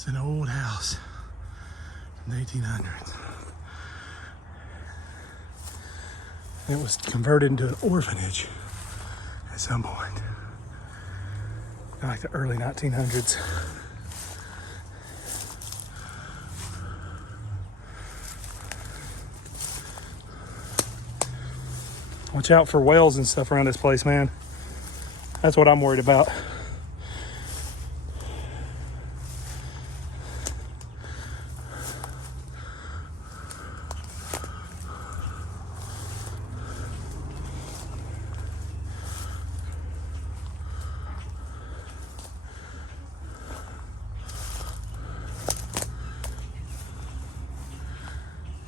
It's an old house from the 1800s. It was converted into an orphanage at some point, in like the early 1900s. Watch out for whales and stuff around this place, man. That's what I'm worried about.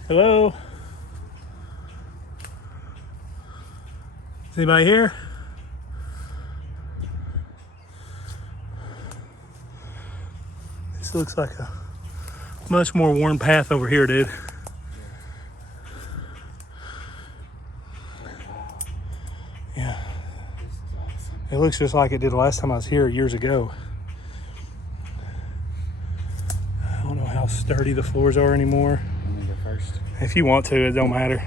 Hello? Is anybody here? This looks like a much more worn path over here, dude. Yeah. It looks just like it did the last time I was here years ago. I don't know how sturdy the floors are anymore. Let me go first. If you want to, it don't matter.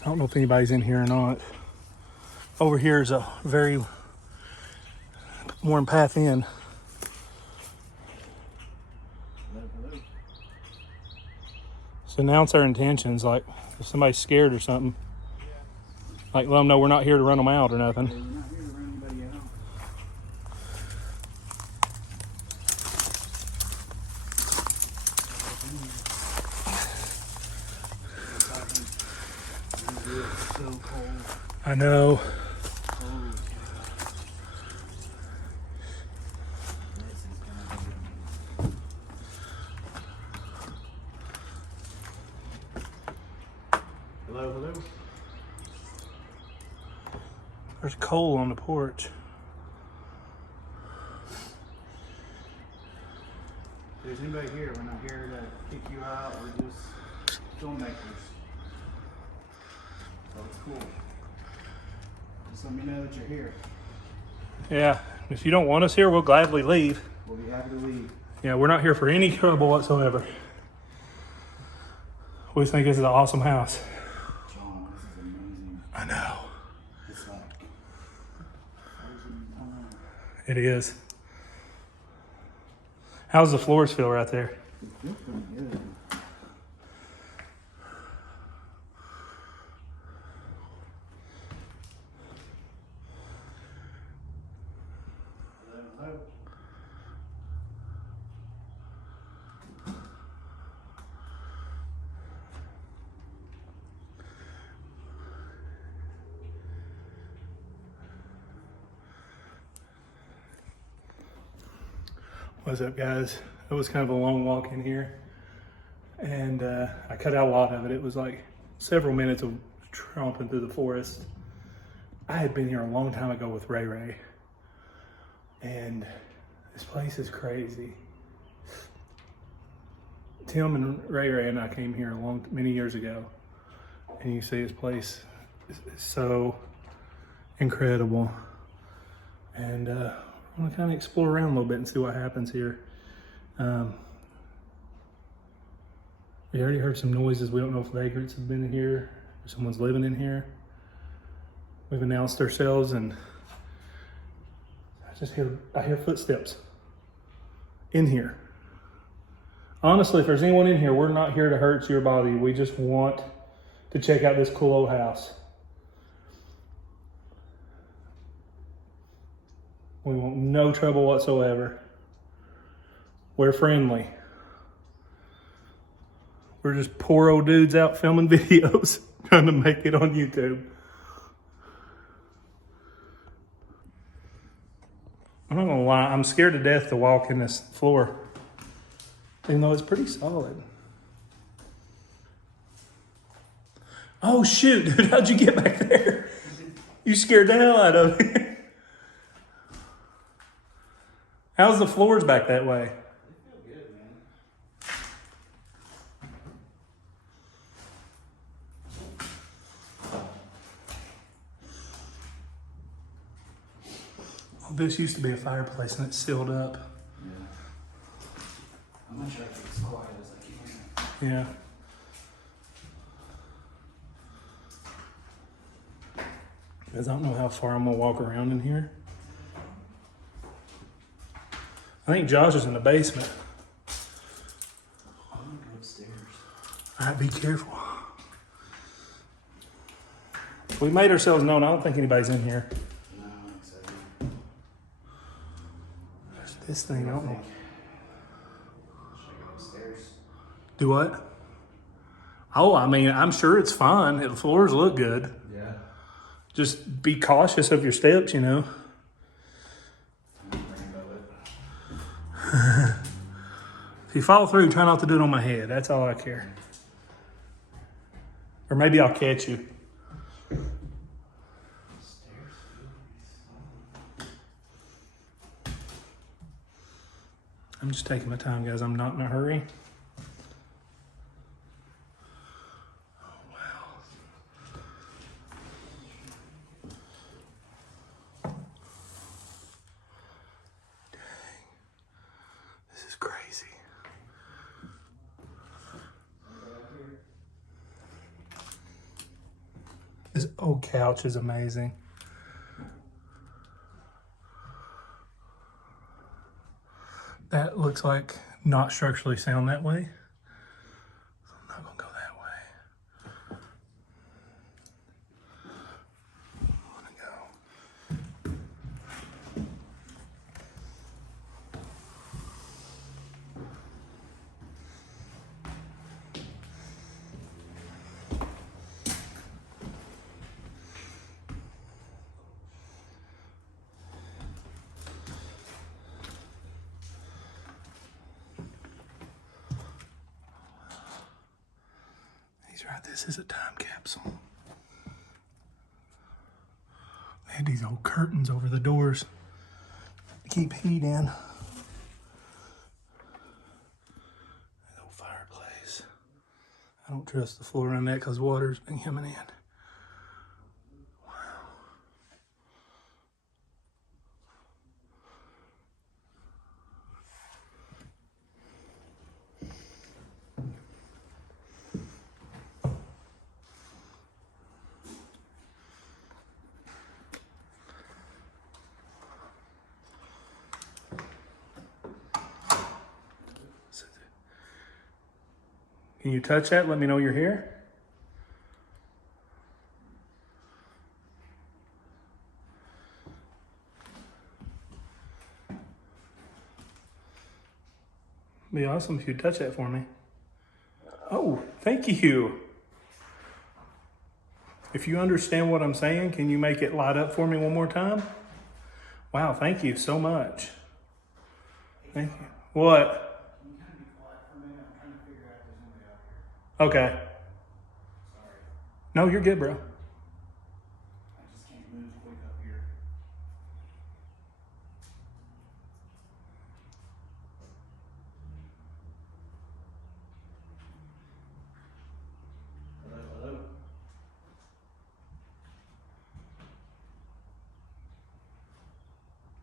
I don't know if anybody's in here or not. Over here is a very worn path in. So announce our intentions, like if somebody's scared or something. Like let them know we're not here to run them out or nothing. You're not here to run anybody out. It's so cold. I know. Hello, hello. There's coal on the porch. If there's anybody here, we're not here to kick you out. We're just filmmakers. So it's cool. Just let me know that you're here. Yeah, if you don't want us here, we'll gladly leave. We'll be happy to leave. Yeah, we're not here for any trouble whatsoever. We think this is an awesome house. John, this is amazing. I know. It's like It is. How's the floors feel right there? it feels pretty good. Hello. What's up, guys? It was kind of a long walk in here, and I cut out a lot of it. It was like several minutes of tromping through the forest. I had been here a long time ago with Ray Ray, and this place is crazy. Tim and Ray Ray and I came here many years ago, and you see this place is so incredible. And I want to kind of explore around a little bit and see what happens here. We already heard some noises. We don't know if vagrants have been in here or someone's living in here. We've announced ourselves, and I hear footsteps in here. Honestly, if there's anyone in here, we're not here to hurt you or bother you. We just want to check out this cool old house. We want no trouble whatsoever. We're friendly. We're just poor old dudes out filming videos, trying to make it on YouTube. I'm not gonna lie, I'm scared to death to walk in this floor, even though it's pretty solid. Oh shoot, dude, how'd you get back there? You scared the hell out of me. How's the floors back that way? They feel good, man. Oh this used to be a fireplace and it's sealed up. Yeah. I'm not sure if it's quiet as I can. Yeah. Because I don't know how far I'm gonna walk around in here. I think Josh is in the basement. I'm gonna go upstairs. All right, be careful. We made ourselves known. I don't think anybody's in here. No, exactly. There's this thing. I don't know. Should I go upstairs? Do what? Oh, I mean, I'm sure it's fine. The floors look good. Yeah. Just be cautious of your steps, you know. I'm thinking about it. If you fall through, try not to do it on my head. That's all I care. Or maybe I'll catch you. I'm just taking my time, guys. I'm not in a hurry. Oh, wow. Dang. This is crazy. This old couch is amazing. That looks like not structurally sound that way. So I'm not gonna go that way. I wanna go. He's right, this is a time capsule. They had these old curtains over the doors to keep heat in. That old fireplace. I don't trust the floor around that because water's been coming in. Wow. Can you touch that? Let me know you're here. Be awesome if you'd touch that for me. Oh, thank you. If you understand what I'm saying, can you make it light up for me one more time? Wow, thank you so much. Thank you. What? Can you kind of be quiet for a minute? I'm trying to figure out if there's anybody out here. Okay. Sorry. No, you're good, bro. I just can't move quick up here. Hello, hello.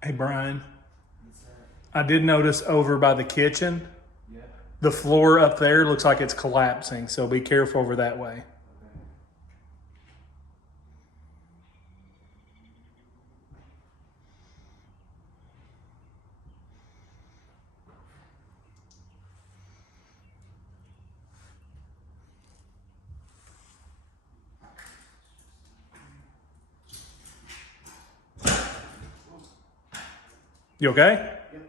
Hey, Brian. What's that? I did notice over by the kitchen, Yeah. the floor up there looks like it's collapsing, so be careful over that way. Okay. You okay? Yep.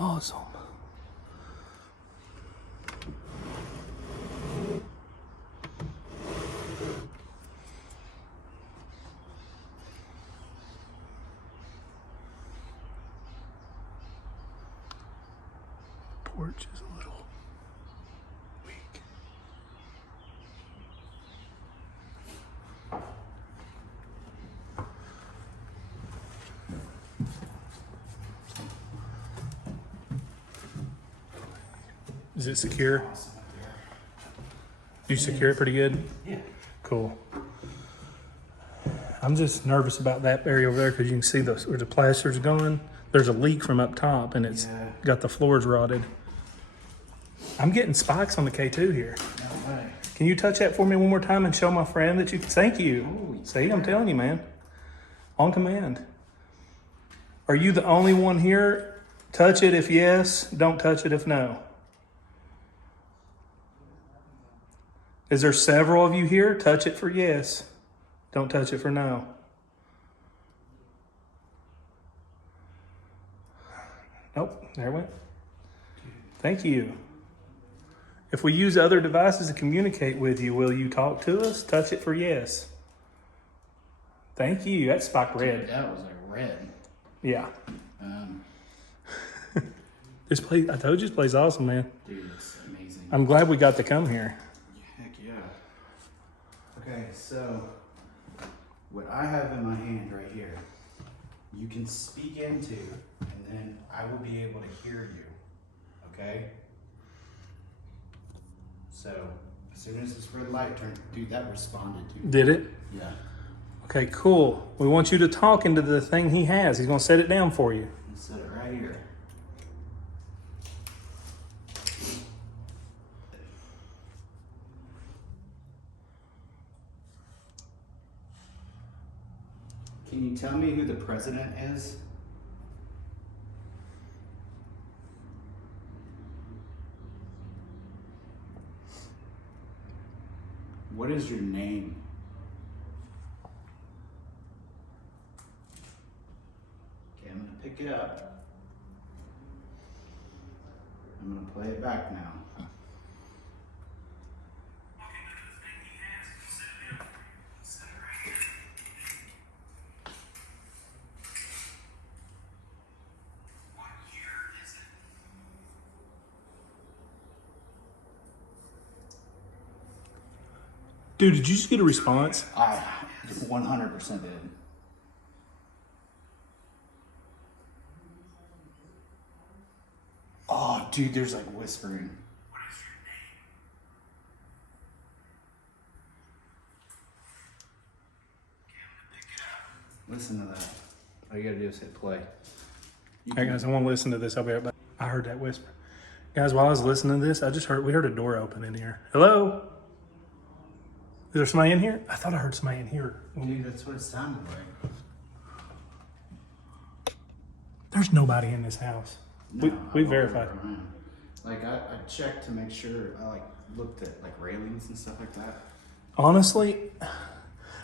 awesome. Porch is a little weak. Is it secure? You secure it pretty good? Yeah. Cool. I'm just nervous about that area over there because you can see where the plaster's going. There's a leak from up top and it's got the floors rotted. I'm getting spikes on the K2 here. No way. Can you touch that for me one more time and show my friend that you can? Thank you. Ooh, See, I'm telling you, man. On command. Are you the only one here? Touch it if yes, don't touch it if no. Is there several of you here? Touch it for yes. Don't touch it for no. Nope, there it went. Thank you. If we use other devices to communicate with you, will you talk to us? Touch it for yes. Thank you. That's spiked red. That was like red. Yeah. Um, This place, I told you this place is awesome, man. Dude, it's amazing. I'm glad we got to come here. Heck yeah. Okay, so what I have in my hand right here, you can speak into, and then I will be able to hear you. Okay? So as soon as this red light turned, dude, that responded to me. Did it? Yeah. Okay, cool. We want you to talk into the thing he has. He's going to set it down for you. Let's set it right here. Can you tell me who the president is? What is your name? Okay, I'm gonna pick it up. I'm gonna play it back now. Dude, did you just get a response? I 100% did. Oh, dude, there's like whispering. What is your name? Listen to that. All you gotta do is hit play. Hey guys, I want to listen to this. I'll be right back. I heard that whisper. Guys, while I was listening to this, we heard a door open in here. Hello? Is there somebody in here? I thought I heard somebody in here. Dude, that's what it sounded like. There's nobody in this house. No, we I verified. walked around. Like I checked to make sure. I like looked at like railings and stuff like that. Honestly,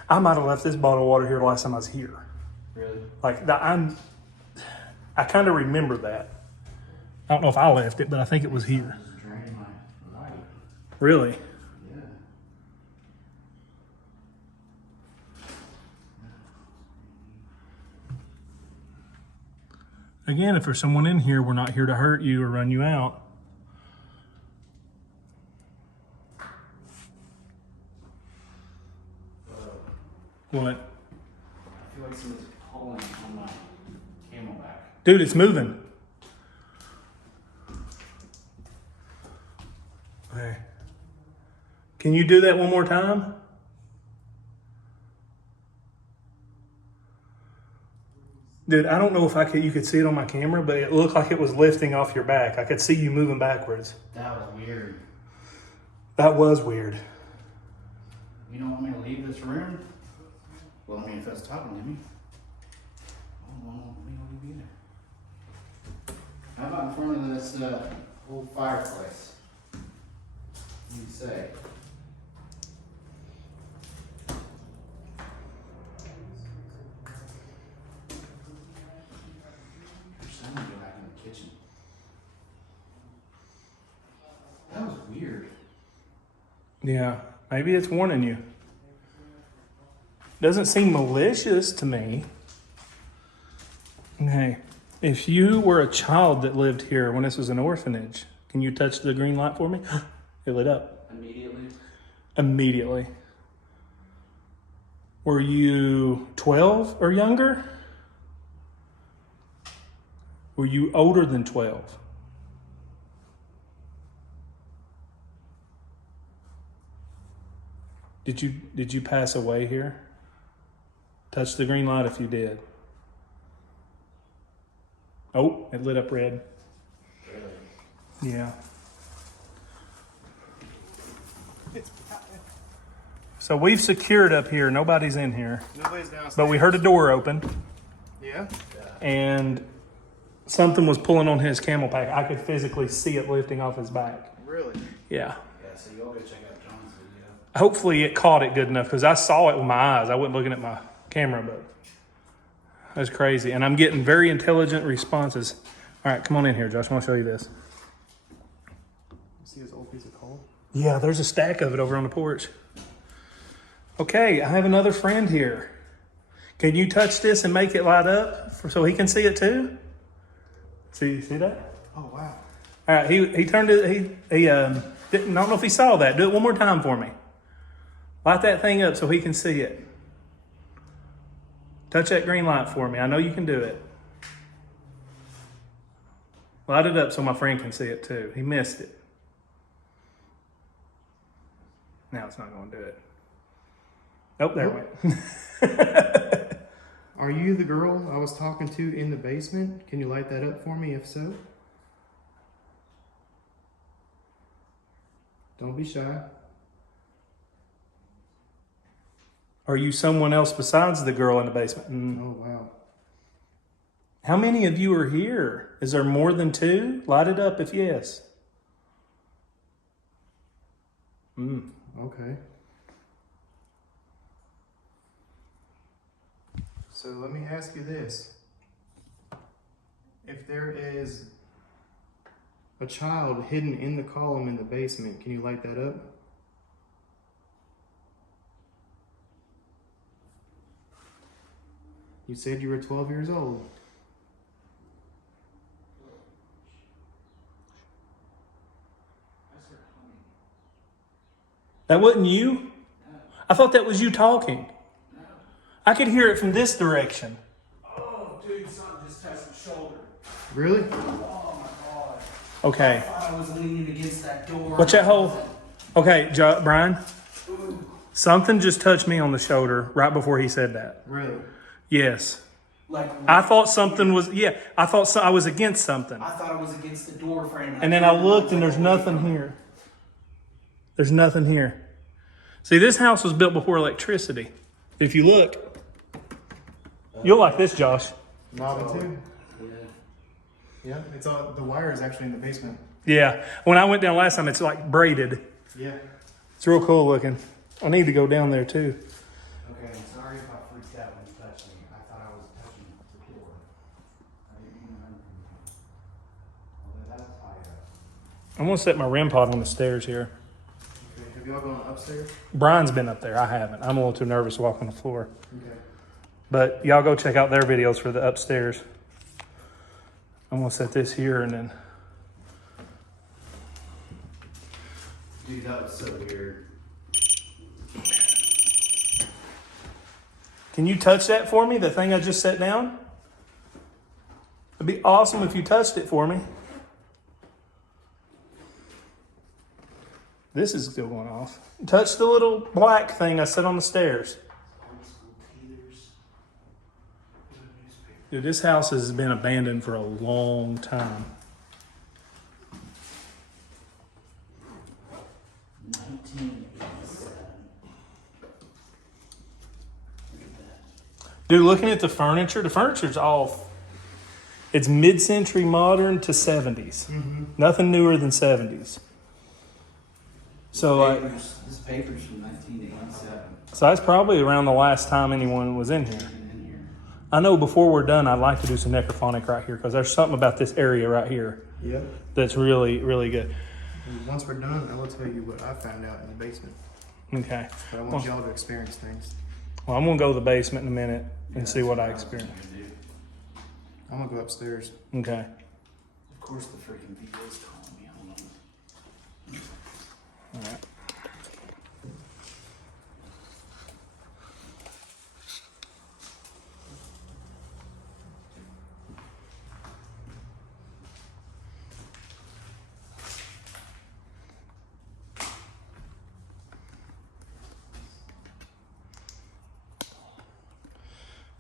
I might have left this bottle of water here the last time I was here. Really? Like I kind of remember that. I don't know if I left it, but I think it was here. Just drain my light. Really? Yeah. Again, if there's someone in here, we're not here to hurt you or run you out. What? I feel like someone's pulling on my camelback. Dude, it's moving. Okay. Can you do that one more time? Dude, I don't know if you could see it on my camera, but it looked like it was lifting off your back. I could see you moving backwards. That was weird. That was weird. You don't want me to leave this room? Well, I mean, if I was talking to me, I don't want me to leave either. How about in front of this old fireplace? What do you say? There's someone go back in the kitchen. Yeah, maybe it's warning you. Doesn't seem malicious to me. Okay, if you were a child that lived here when this was an orphanage, can you touch the green light for me? It lit up. Immediately. Immediately. Were you 12 or younger? Were you older than 12? Did you pass away here? Touch the green light if you did. Oh, it lit up red. Really? Yeah. So we've secured up here. Nobody's in here. Nobody's downstairs. But we heard a door open Yeah? and something was pulling on his camel pack. I could physically see it lifting off his back. Really? Yeah. Yeah, so you'll go check out John's video. Hopefully it caught it good enough because I saw it with my eyes. I wasn't looking at my camera, but that's crazy. And I'm getting very intelligent responses. All right, come on in here, Josh. I want to show you this. See his old piece of coal? Yeah, there's a stack of it over on the porch. Okay, I have another friend here. Can you touch this and make it light up so he can see it too? See that? Oh, wow. All right, he turned it, he didn't, I don't know if he saw that. Do it one more time for me. Light that thing up so he can see it. Touch that green light for me. I know you can do it. Light it up so my friend can see it too. He missed it. Now it's not going to do it. Nope, there it went. Are you the girl I was talking to in the basement? Can you light that up for me if so? Don't be shy. Are you someone else besides the girl in the basement? Oh, wow. How many of you are here? Is there more than two? Light it up if yes. Okay. So let me ask you this. If there is a child hidden in the column in the basement, can you light that up? You said you were 12 years old. That wasn't you? I thought that was you talking. I could hear it from this direction. Oh, dude, something just touched my shoulder. Really? Oh my god. Okay. I thought I was leaning against that door. What's that hole? Okay, Brian. Something just touched me on the shoulder right before he said that. Really? Yes. Like I thought something was, I thought I was against something. I thought I was against the door frame. And then I looked and there's nothing here. There's nothing here. See, this house was built before electricity. If you look, you'll like this, Josh. Mom too? Yeah. Yeah, it's all, the wire is actually in the basement. Yeah. When I went down last time, it's like braided. Yeah. It's real cool looking. I need to go down there too. Okay, I'm sorry if I freaked out when you touched me. I thought I was touching the door. I didn't even know. Although that's high up. I'm going to set my REM pod on the stairs here. Okay. Have y'all gone upstairs? Brian's been up there. I haven't. I'm a little too nervous to walk on the floor. Okay. But y'all go check out their videos for the upstairs. I'm going to set this here and then. Dude, that was so weird. Can you touch that for me? The thing I just set down? It'd be awesome if you touched it for me. This is still going off. Touch the little black thing I set on the stairs. Dude, this house has been abandoned for a long time. 1987. Dude, looking at the furniture's all, it's mid-century modern to 70s. Mm-hmm. Nothing newer than 70s. So like, This paper's from 1987. so that's probably around the last time anyone was in here. In here. I know before we're done, I'd like to do some necrophonic right here because there's something about this area right here Yep. that's really, really good. And once we're done, I will tell you what I found out in the basement. Okay. But I want y'all to experience things. Well, I'm gonna go to the basement in a minute and Yeah, see what I that's experience. gonna do. I'm gonna go upstairs. Okay. Of course, the freaking video is calling me. Hold on. All right.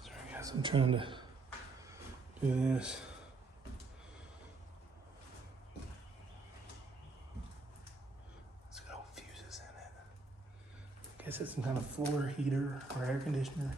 Sorry guys, I'm trying to do this. It's got old fuses in it. Guess it's some kind of floor heater or air conditioner.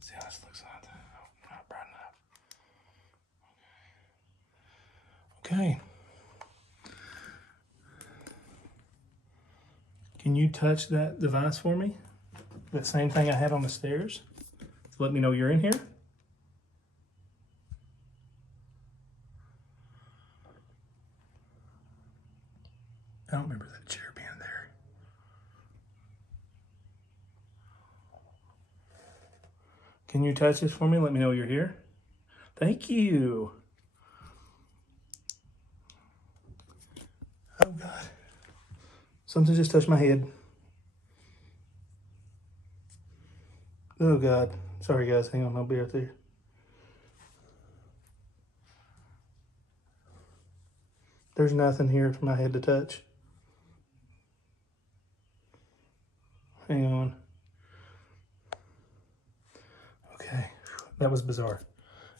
See how this looks like. Oh, not bright enough. Okay. Can you touch that device for me? That same thing I had on the stairs? To let me know you're in here? I don't remember that chair being there. Can you touch this for me? Let me know you're here. Thank you. Oh God. Something just touched my head. Oh God. Sorry guys, hang on, I'll be right there. There's nothing here for my head to touch. Hang on. Okay, that was bizarre.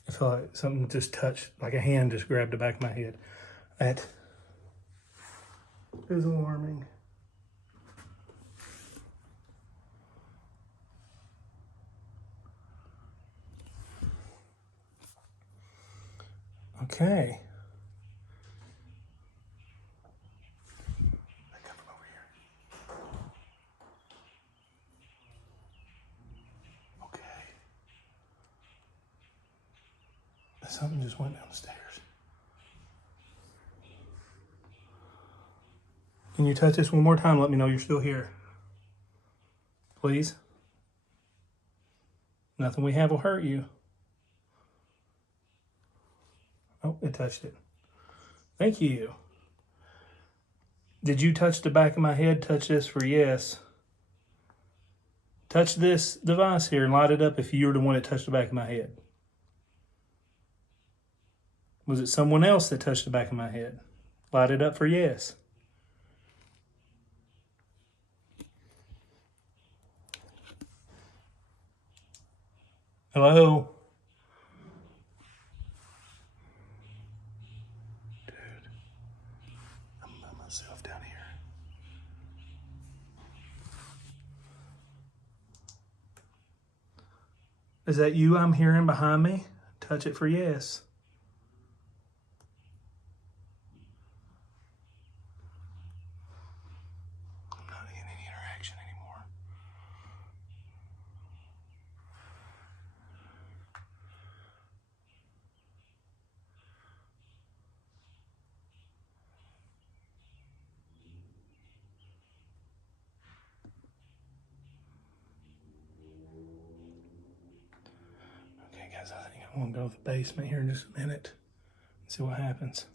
I felt like something just touched, like a hand just grabbed the back of my head. That is alarming. Okay. I come from over here. Okay. Something just went down the stairs. Can you touch this one more time? Let me know you're still here. Please. Nothing we have will hurt you. Oh, it touched it. Thank you. Did you touch the back of my head? Touch this for yes. Touch this device here and light it up if you were the one that touched the back of my head. Was it someone else that touched the back of my head? Light it up for yes. Hello? Dude, I'm by myself down here. Is that you I'm hearing behind me? Touch it for yes. I'm not getting any interaction anymore. Okay, guys, I think I'm gonna go to the basement here in just a minute and see what happens.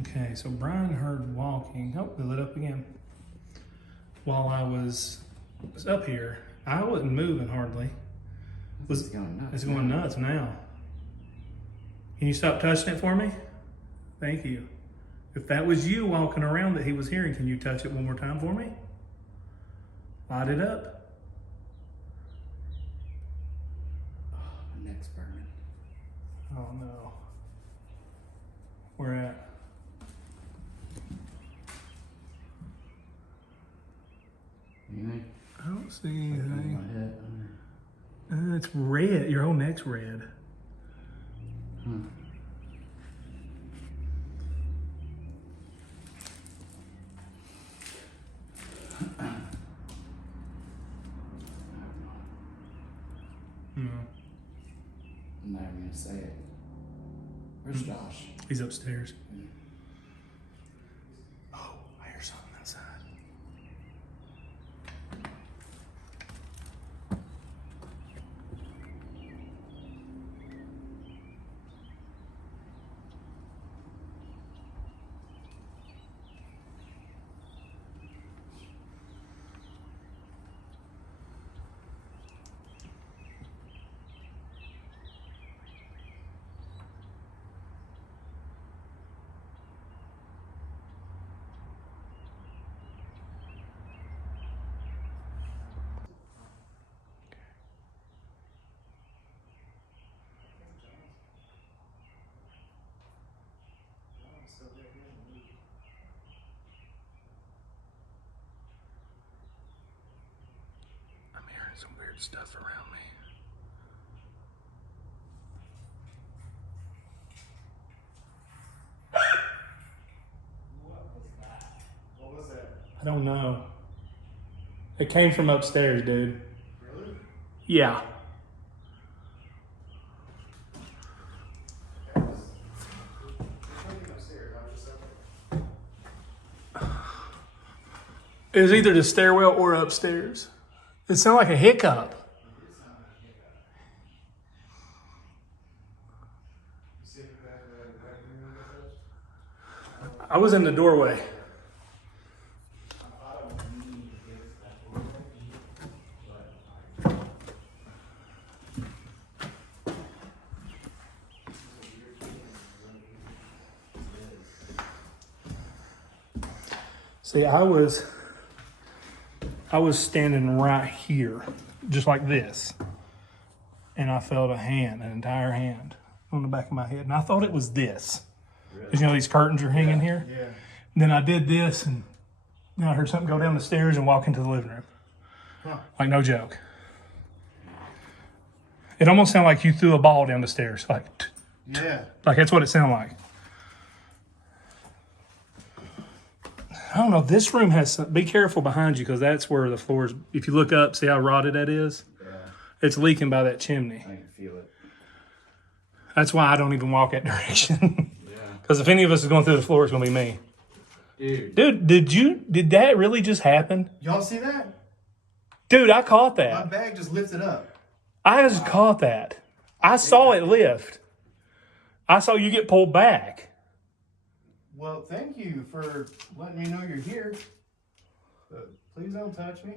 Okay, so Brian heard walking. Oh, it lit up again. while I was up here. I wasn't moving hardly. It's going nuts. It's going nuts now. Can you stop touching it for me? Thank you. If that was you walking around that he was hearing, can you touch it one more time for me? Light it up. Oh, my neck's burning. Oh no. Where at? Anything? I don't see My anything. head. It's red. Your whole neck's red. Hmm. No. I'm not even gonna say it. Where's Josh? He's upstairs. Oh, I hear something inside. I'm hearing some weird stuff around me. What was that? I don't know. It came from upstairs, dude. Really? Yeah. It was either the stairwell or upstairs. It sounded like a hiccup. I was in the doorway. See, I was standing right here, just like this. And I felt a hand, an entire hand on the back of my head. And I thought it was this. Because, you know, these curtains are hanging here. Yeah. And then I did this, and then I heard something go down the stairs and walk into the living room. Huh. Like, no joke. It almost sounded like you threw a ball down the stairs. Like Yeah. that's what it sounded like. I don't know. This room has some, be careful behind you because that's where the floors, if you look up, see how rotted that is? Yeah, It's leaking by that chimney. I can feel it. That's why I don't even walk that direction. Yeah. Because if any of us is going through the floor, it's going to be me. Dude. Dude, did that really just happen? Y'all see that? Dude, I caught My that. bag just lifted up. I just caught that. I saw it lift. I saw you get pulled back. Well, thank you for letting me know you're here. But please don't touch me.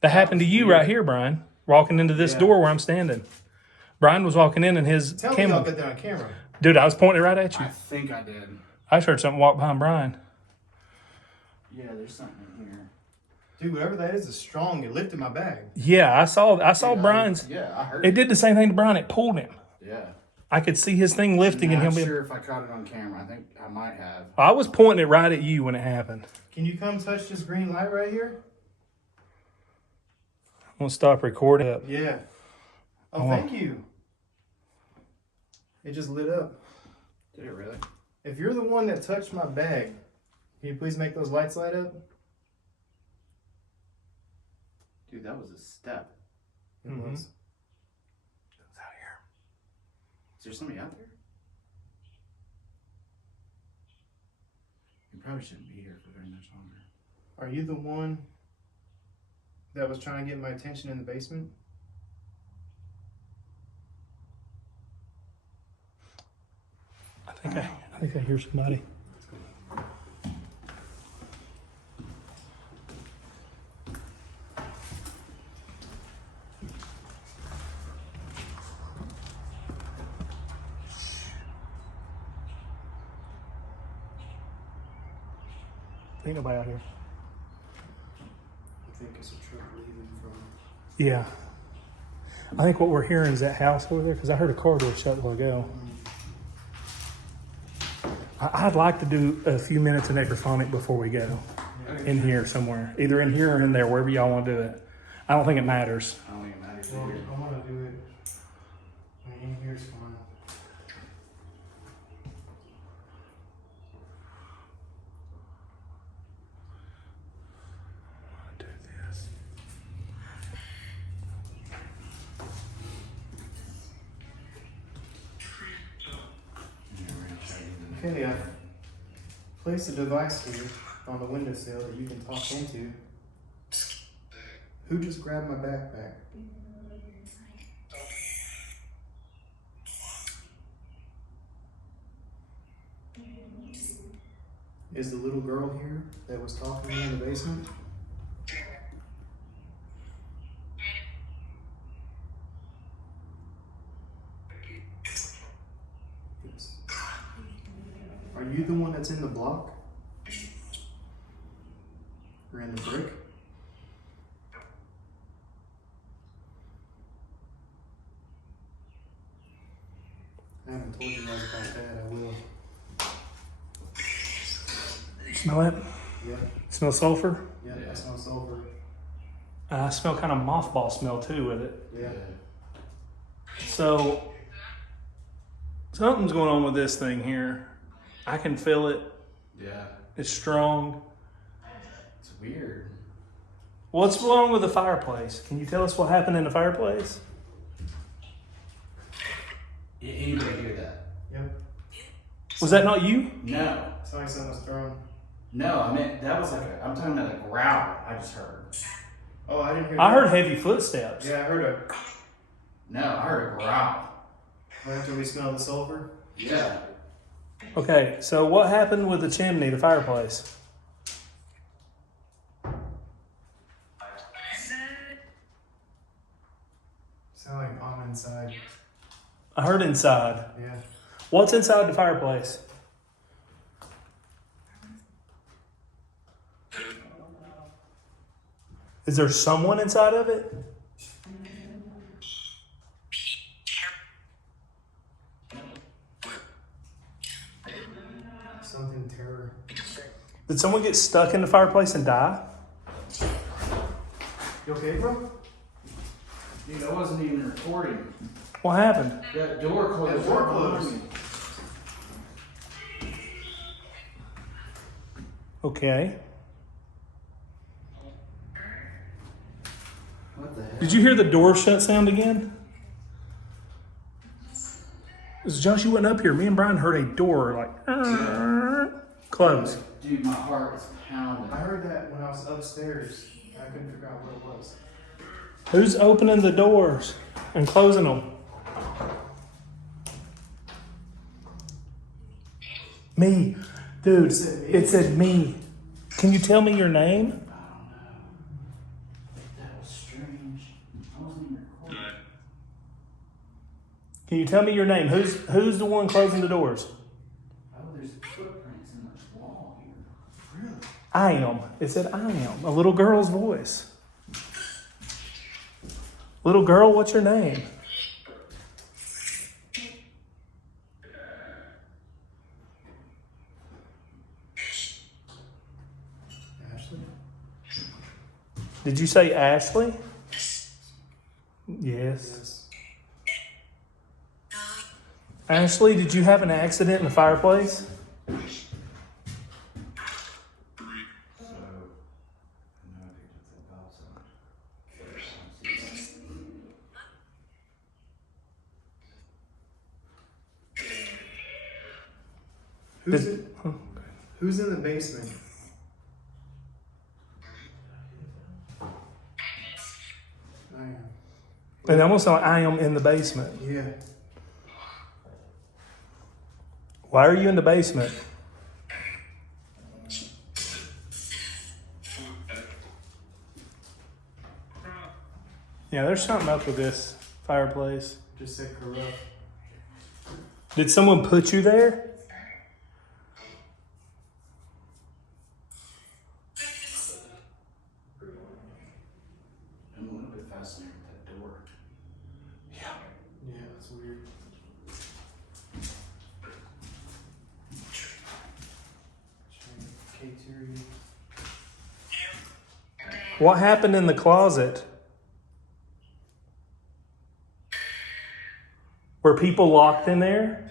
That happened to you right here, Brian. Walking into this Yeah. door where I'm standing. Brian was walking in and his Tell me y'all camera. got that on camera. Dude, I was pointing it right at you. I think I did. I just heard something walk behind Brian. Yeah, there's something in here. Dude, whatever that is strong. It lifted my bag. Yeah, I saw Dude, Brian's. Yeah, I heard It did the same thing to Brian. It pulled him. Yeah. I could see his thing lifting I'm and not him being. sure if I caught it on camera. I think I might have. I was pointing it right at you when it happened. Can you come touch this green light right here? I'm gonna stop recording. Yeah. Oh, Oh. thank you. It just lit up. Did it really? If you're the one that touched my bag, can you please make those lights light up? Dude, that was a step. It Mhm. was. It's out here. Is there somebody out there? You probably shouldn't be here for very much longer. Are you the one that was trying to get my attention in the basement? I think I hear somebody. Ain't nobody out here. I think it's a truck leaving from. Yeah. I think what we're hearing is that house over there, because I heard a car door shut a while ago. I'd like to do a few minutes of necrophonic before we go. In here somewhere. Either in here or in there, wherever y'all want to do it. I don't think it matters. I don't think it matters. Well, I want to do it. I mean, in here's fine. Do this. Okay, I placed a device here on the windowsill that you can talk into. Who just grabbed my backpack? Is the little girl here that was talking to me in the basement? Yes. Are you the one that's in the block? Or in the brick? I haven't told you guys about that, I will. Smell it? Yeah, Smell sulfur? yeah, that smells sulfur. I smell kind of mothball smell too with it. Yeah. So something's going on with this thing here. I can feel it. Yeah. It's strong. It's weird. What's wrong with the fireplace? Can you tell us what happened in the fireplace? Anybody hear that? Yep. Was that not you? No. It's like something was thrown. No, I meant that was like I'm talking about a growl I just heard. Oh, I didn't hear I that. heard heavy footsteps. Yeah, I heard a. No, I heard a growl. Right after we smelled the sulfur. Yeah. Okay, so what happened with the chimney, the fireplace? Sound like I'm inside. I heard inside. Yeah. What's inside the fireplace? Is there someone inside of it? Something terror. Did someone get stuck in the fireplace and die? You okay, bro? Dude, I wasn't even recording. What happened? That door closed. That door right behind closed. me. Okay. What the heck? Did you hear the door shut sound again? As Josh, you went up here. Me and Brian heard a door like close. Dude, my heart is pounding. I heard that when I was upstairs. I couldn't figure out what it was. Who's opening the doors and closing them? Me. Dude, it said me. Can you tell me your name? I don't know. That was strange. I wasn't even recording. Can you tell me your name? Who's the one closing the doors? Oh, there's footprints in the wall here. Really? I am. It said I am. A little girl's voice. Little girl, what's your name? Ashley? Did you say Ashley? Yes. Yes. Ashley, did you have an accident in the fireplace? So, I know I picked up that bell sound. Who's in the basement? I am. It almost sounded like I am in the basement. Yeah. Why are you in the basement? Yeah, there's something up with this fireplace. Just said corrupt. Did someone put you there? fastener at that door. Yeah. Yeah, that's weird. K2. What happened in the closet? Were people locked in there?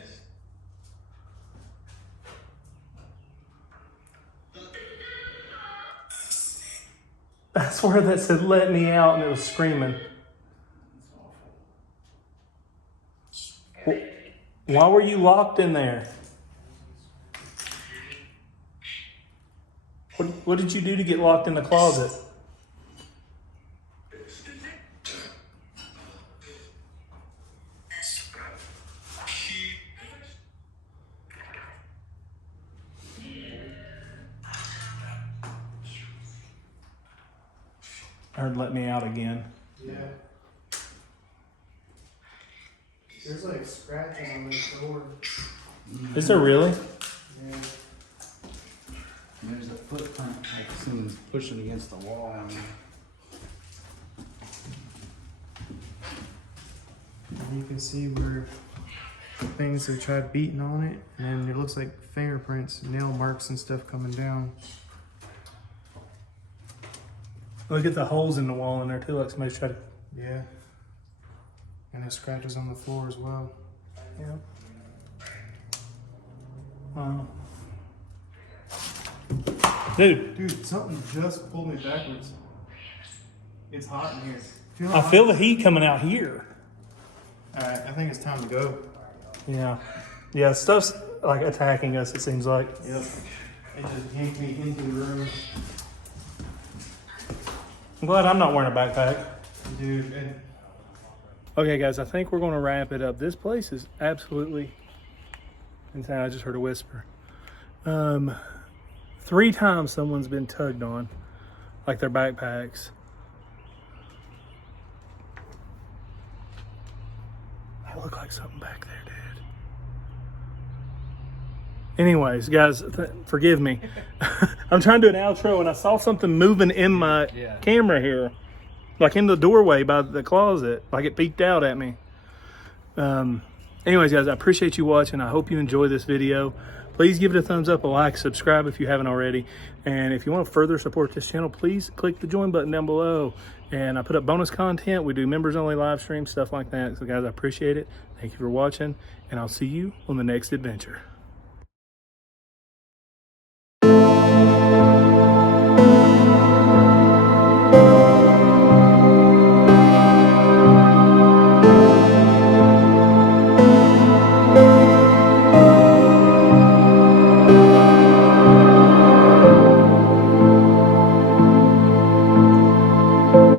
I swear that said let me out and it was screaming. Why were you locked in there? What did you do to get locked in the closet? I heard let me out again. Yeah. There's like scratches on this door. Is there really? Yeah. There's a footprint, like someone's pushing against the wall. I mean, And you can see where things have tried beating on it, and it looks like fingerprints, nail marks and stuff coming down. Look at the holes in the wall in there too, like somebody's tried to. Yeah. And there's scratches on the floor as well. Yeah. Wow. Dude, something just pulled me backwards. It's hot in here. I feel the heat coming out here. Alright, I think it's time to go. Yeah. Yeah, stuff's like attacking us, it seems like. Yep. It just yanked me into the room. I'm glad I'm not wearing a backpack. Dude, and Okay, guys, I think we're going to wrap it up. This place is absolutely insane. I just heard a whisper. 3 times someone's been tugged on, like their backpacks. I look like something back there, dude. Anyways, guys, forgive me. I'm trying to do an outro and I saw something moving in my camera here. Like in the doorway by the closet. Like it peeked out at me. Anyways, guys, I appreciate you watching. I hope you enjoy this video. Please give it a thumbs up, a like, subscribe if you haven't already. And if you want to further support this channel, please click the join button down below. And I put up bonus content. We do members only live streams, stuff like that. So guys, I appreciate it. Thank you for watching. And I'll see you on the next adventure.